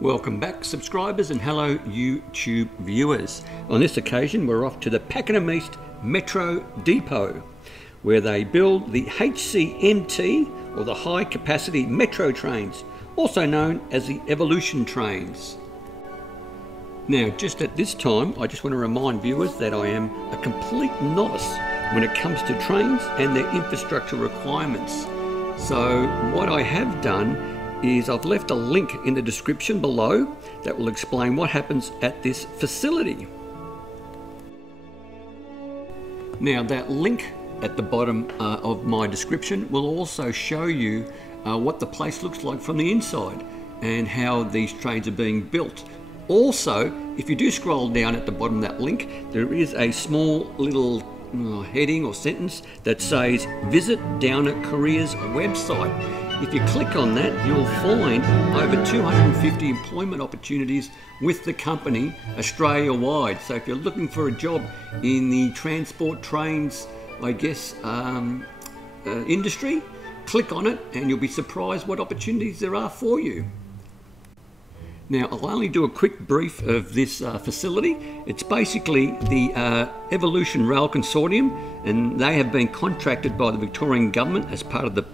Welcome back, subscribers, and hello YouTube viewers. On this occasion we're off to the Pakenham East Metro Depot, where they build the HCMT, or the High Capacity Metro Trains, also known as the Evolution Trains. Now, just at this time, I just want to remind viewers that I am a complete novice when it comes to trains and their infrastructure requirements. So what I have done is I've left a link in the description below that will explain what happens at this facility. Now, that link at the bottom of my description will also show you what the place looks like from the inside and how these trains are being built. Also, if you do scroll down at the bottom of that link, there is a small little heading or sentence that says visit Downer Careers website. If you click on that, you'll find over 250 employment opportunities with the company Australia-wide. So if you're looking for a job in the transport trains, I guess, industry, click on it and you'll be surprised what opportunities there are for you. Now, I'll only do a quick brief of this facility. It's basically the Evolution Rail Consortium, and they have been contracted by the Victorian Government as part of the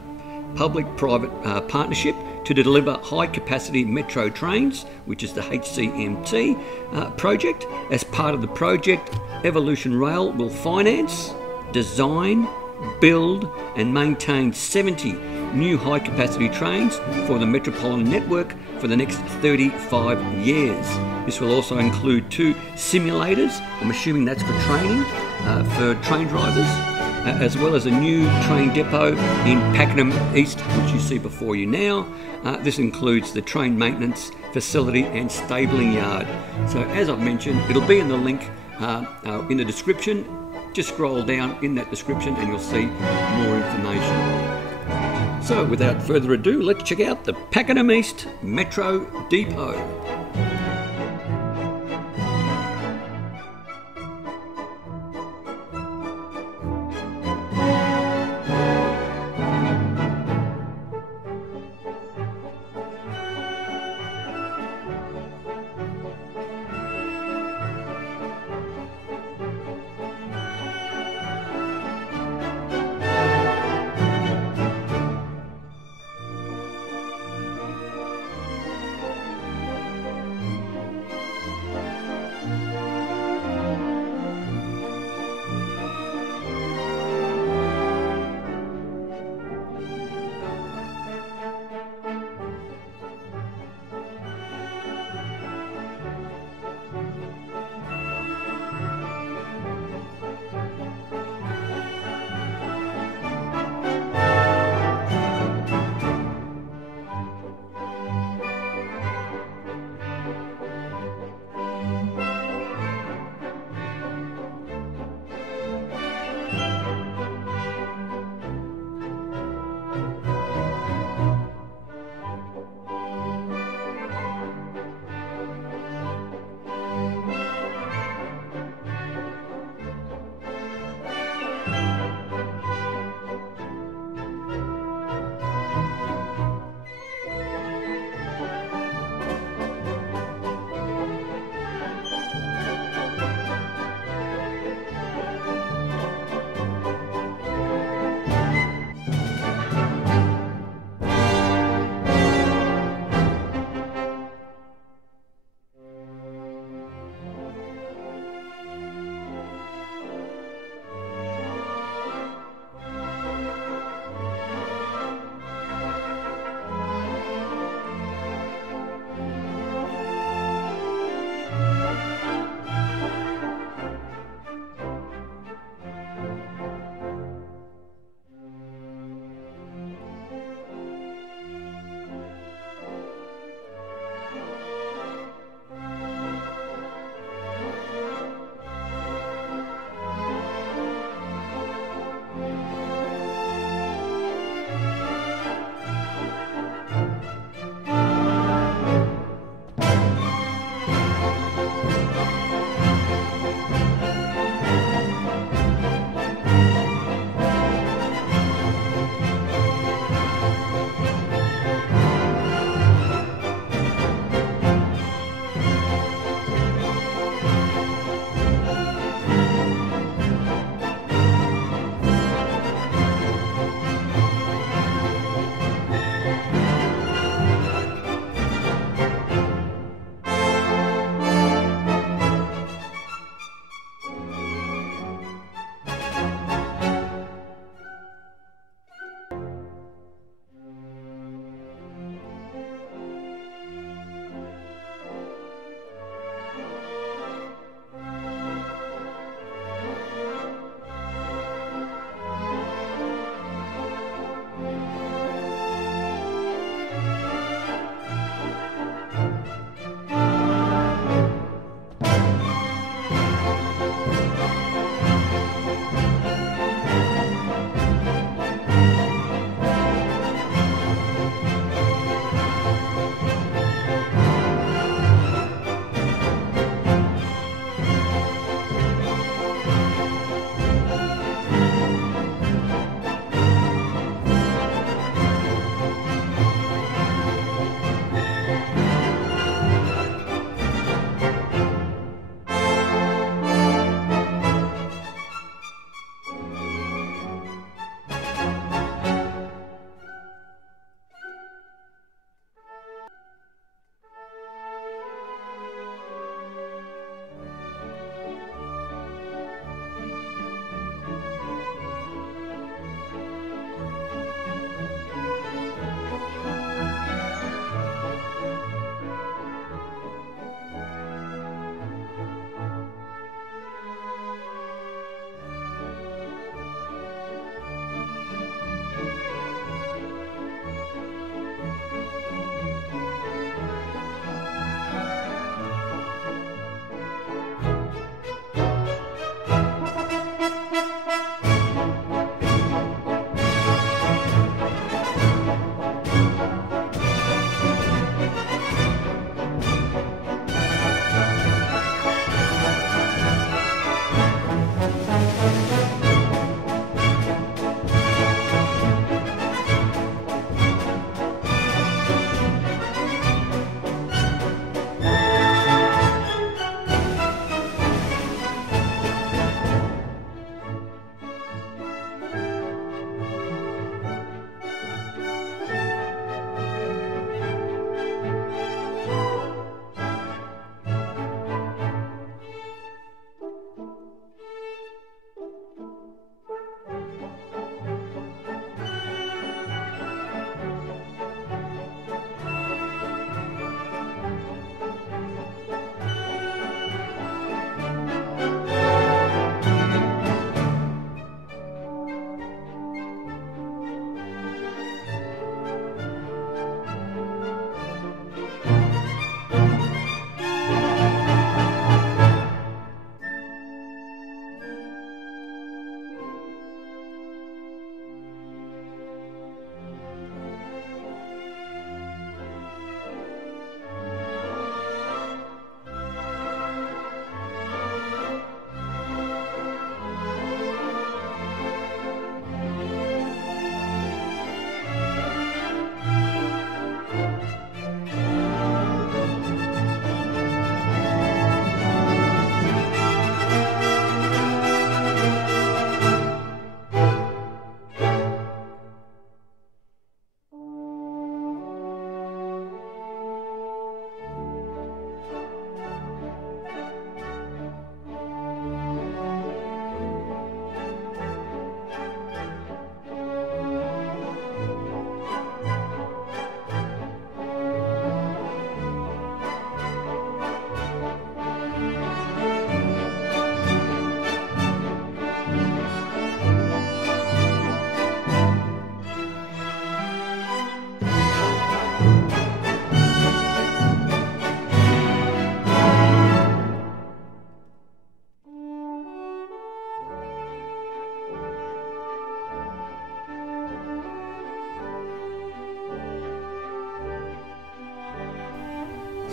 public-private partnership to deliver high-capacity metro trains, which is the HCMT project. As part of the project, Evolution Rail will finance, design, build and maintain 70 new high-capacity trains for the metropolitan network for the next 35 years. This will also include 2 simulators, I'm assuming that's for training, for train drivers, as well as a new train depot in Pakenham East, which you see before you now. This includes the train maintenance facility and stabling yard. So as I've mentioned, it'll be in the link in the description. Just scroll down in that description and you'll see more information. So without further ado, let's check out the Pakenham East Metro Depot.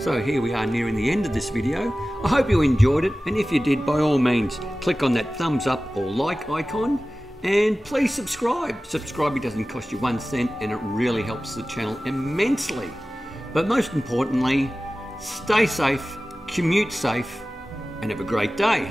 So here we are nearing the end of this video. I hope you enjoyed it, and if you did, by all means, click on that thumbs up or like icon, and please subscribe. Subscribing doesn't cost you 1 cent, and it really helps the channel immensely. But most importantly, stay safe, commute safe, and have a great day.